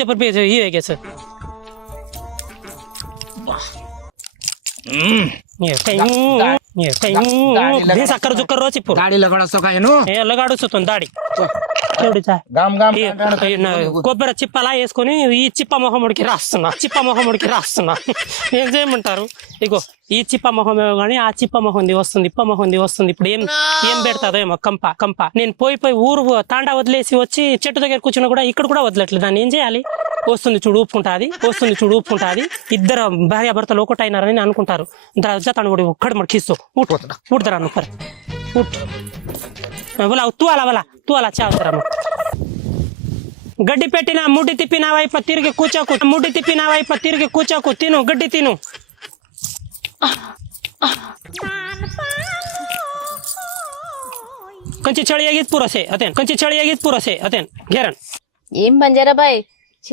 पर भी ये है कैसे ये साखर जुकर रोज ఇప్పుడు दाढी लगाडसो काय नो ఏ లగాడుచుతో దాడి చూడుచా गाम गाम కొబ్బరి చిప్పలా వేసుకొని ఈ చిప్ప మొహముడికి రాస్తున్నా ఏం చేయమంటారు ఇగో ఈ చిప్ప మొహమే కానీ ఆ చిప్ప మొహంది వస్తుంది ఇప్ప మొహంది వస్తుంది ఇప్పుడు ఏం పెడతాదో ఏమో కంప నేను పోయి ఊరు తాండా వదిలేసి వచ్చి చెట్టు దగ్గర కూర్చున్నా కూడా ఇక్కడ కూడా వదలట్లేదు దాన్ని ఏం చేయాలి వస్తుంది చూడు ఊపుకుంటాది ఇద్దరు భార్య భర్తలు ఒకటైనారని అనుకుంటారు జతాను కూడా ఒక్కడు మడికిస్తూ ఊడతారా నువ్వు తూ అలా చేస్తారా గడ్డి పెట్టిన ముడ్డి తిప్పిన వైపు తిరిగి కూర్చోకు తిను గడ్డి తిను कंची चढ़ी पुरसे अतेन घेरन ఏం బంజారా బాయ్